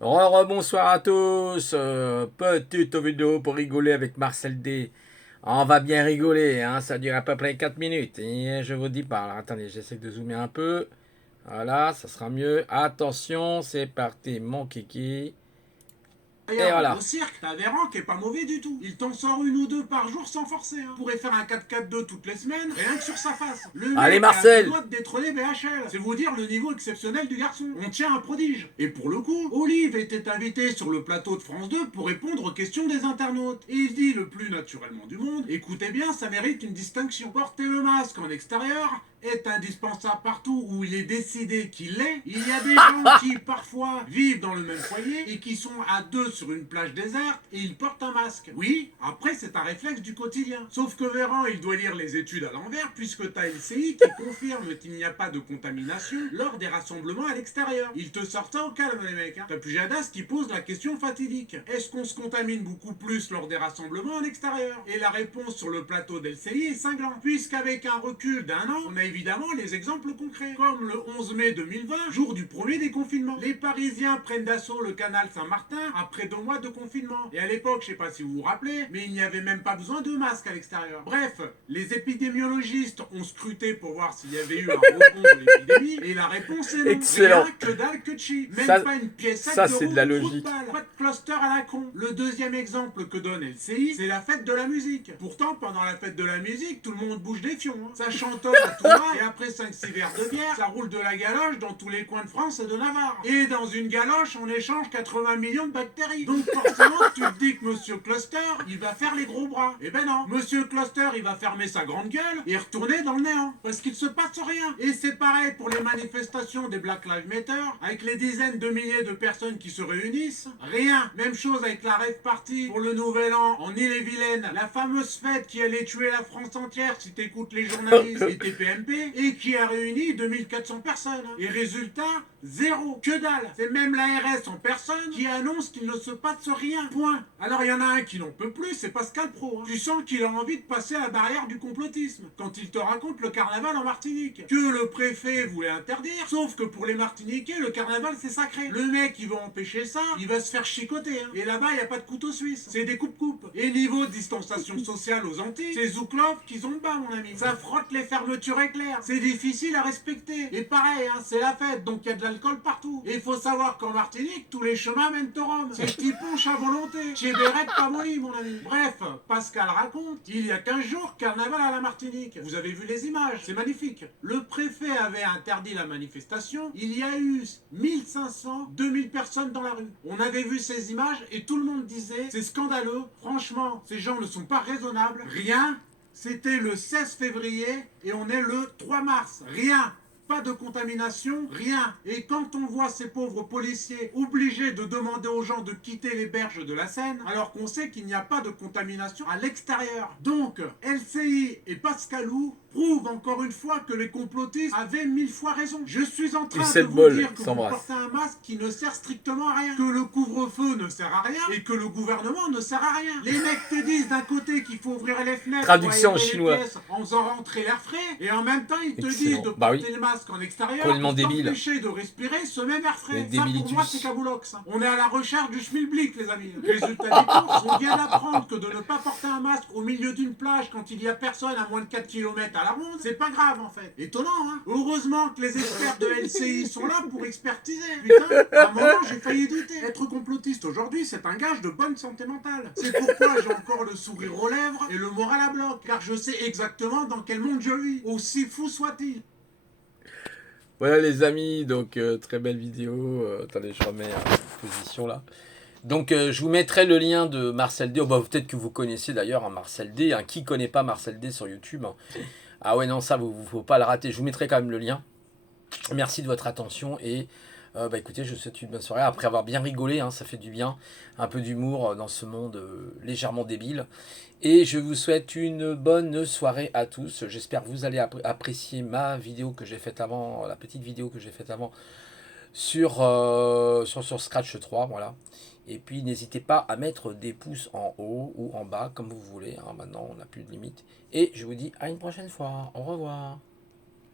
Bonsoir à tous. Petite vidéo pour rigoler avec Marcel D. On va bien rigoler, hein, ça dure à peu près 4 minutes. Et je vous dis pas. Alors attendez, j'essaie de zoomer un peu. Voilà, ça sera mieux. Attention, c'est parti, mon kiki. Et D'ailleurs, voilà. au cirque, t'as Véran qui est pas mauvais du tout. Il t'en sort une ou deux par jour sans forcer. Pourrait faire un 4-4-2 toutes les semaines, rien que sur sa face. Le Allez, mec a deux Marcel. doigts de détrôner BHL. C'est vous dire le niveau exceptionnel du garçon. On tient un prodige. Et pour le coup, Olive était invité sur le plateau de France 2 pour répondre aux questions des internautes. Et il dit le plus naturellement du monde, écoutez bien, ça mérite une distinction. Porter le masque en extérieur est indispensable partout où il est décidé qu'il l'est. Il y a des gens qui parfois vivent dans le même foyer et qui sont à deux sur une plage déserte et ils portent un masque. Oui, après c'est un réflexe du quotidien. Sauf que Véran, il doit lire les études à l'envers puisque t'as LCI qui confirme qu'il n'y a pas de contamination lors des rassemblements à l'extérieur. Il te sort ça au calme les mecs. T'as Pujadas qui pose la question fatidique. Est-ce qu'on se contamine beaucoup plus lors des rassemblements à l'extérieur? Et la réponse sur le plateau d'LCI est cinglante. Puisqu'avec un recul d'un an, on a évidemment les exemples concrets. Comme le 11 mai 2020, jour du premier déconfinement. Les Parisiens prennent d'assaut le canal Saint-Martin après 2 mois de confinement. Et à l'époque, je sais pas si vous vous rappelez, mais il n'y avait même pas besoin de masque à l'extérieur. Bref, les épidémiologistes ont scruté pour voir s'il y avait eu un rebond de l'épidémie, et la réponse est non. Excellent. Rien, que dalle, que chi. Même Ça, pas une piécette ça de c'est de roue la de logique. football. Pas de cluster à la con. Le deuxième exemple que donne LCI, c'est la fête de la musique. Pourtant, pendant la fête de la musique, tout le monde bouge des fions. Ça chantonne à tout va, et après 5-6 verres de bière, ça roule de la galoche dans tous les coins de France et de Navarre. Et dans une galoche, on échange 80 millions de bactéries. Donc forcément, tu te dis que Monsieur Cluster, il va faire les gros bras. Eh ben non. Monsieur Cluster, il va fermer sa grande gueule et retourner dans le néant. Parce qu'il se passe rien. Et c'est pareil pour les manifestations des Black Lives Matter, avec les dizaines de milliers de personnes qui se réunissent. Rien. Même chose avec la rave party pour le nouvel an en Ille-et-Vilaine. La fameuse fête qui allait tuer la France entière si t'écoutes les journalistes et TPMP, et qui a réuni 2400 personnes. Et résultat, zéro. Que dalle. C'est même l'ARS en personne qui annonce qu'il ne se passe rien. Point. Alors il y en a un qui n'en peut plus, c'est Pascal Pro. Tu sens qu'il a envie de passer la barrière du complotisme quand il te raconte le carnaval en Martinique. Que le préfet voulait interdire, sauf que pour les Martiniquais, le carnaval c'est sacré. Le mec qui veut empêcher ça, il va se faire chicoter. Et là-bas, il n'y a pas de couteau suisse. C'est des coupes-coupes. Et niveau de distanciation sociale aux Antilles, c'est Zouklov qu'ils ont le bas, mon ami. Ça frotte les fermetures éclairs. C'est difficile à respecter. Et pareil, hein, c'est la fête, donc il y a de l'alcool partout. Et il faut savoir qu'en Martinique, tous les chemins mènent au Rhum. C'est petit punch à volonté. Chez Beret, pas molly, mon ami. Bref, Pascal raconte, il y a 15 jours, carnaval à la Martinique. Vous avez vu les images, c'est magnifique. Le préfet avait interdit la manifestation. Il y a eu 1500, 2000 personnes dans la rue. On avait vu ces images et tout le monde disait, c'est scandaleux. Franchement, ces gens ne sont pas raisonnables. Rien. C'était le 16 février et on est le 3 mars. Rien. Pas de contamination, rien. Et quand on voit ces pauvres policiers obligés de demander aux gens de quitter les berges de la Seine, alors qu'on sait qu'il n'y a pas de contamination à l'extérieur. Donc, LCI et Pascalou prouvent encore une fois que les complotistes avaient 1000 fois raison. Je suis en train de vous dire que vous portez un masque qui ne sert strictement à rien, que le couvre-feu ne sert à rien et que le gouvernement ne sert à rien. Les mecs te disent d'un côté qu'il faut ouvrir les fenêtres Traduction en pour aérer les chinois. pièces en faisant rentrer l'air frais, et en même temps ils te Excellent. disent de Bah porter oui. le masque en extérieur Complètement pour débile. t'empêcher de respirer ce même air frais. Les Ça pour moi débilitus. c'est Kaboulox. On est à la recherche du schmilblick les amis. Résultat des courses, on vient d'apprendre que de ne pas porter un masque au milieu d'une plage quand il y a personne à moins de 4 km à la ronde, c'est pas grave en fait. Étonnant hein. Heureusement que les experts de LCI sont là pour expertiser. Putain, à un moment j'ai failli douter. Être complotiste aujourd'hui c'est un gage de bonne santé mentale. C'est pourquoi j'ai encore le sourire aux lèvres et le moral à bloc, car je sais exactement dans quel monde je vis, aussi fou soit-il. Voilà les amis, donc très belle vidéo. Attendez, je remets en position là. Donc je vous mettrai le lien de Marcel D. Oh, bah, peut-être que vous connaissez d'ailleurs hein, Marcel D. Hein. Qui connaît pas Marcel D sur YouTube hein. Ah ouais non ça vous faut pas le rater. Je vous mettrai quand même le lien. Merci de votre attention et bah écoutez je vous souhaite une bonne soirée. Après avoir bien rigolé, hein, ça fait du bien. Un peu d'humour dans ce monde légèrement débile. Et je vous souhaite une bonne soirée à tous. J'espère que vous allez apprécier ma vidéo que j'ai faite avant, la petite vidéo que j'ai faite avant sur Scratch 3, voilà. Et puis n'hésitez pas à mettre des pouces en haut ou en bas, comme vous voulez. Hein. Maintenant, on n'a plus de limite. Et je vous dis à une prochaine fois. Au revoir.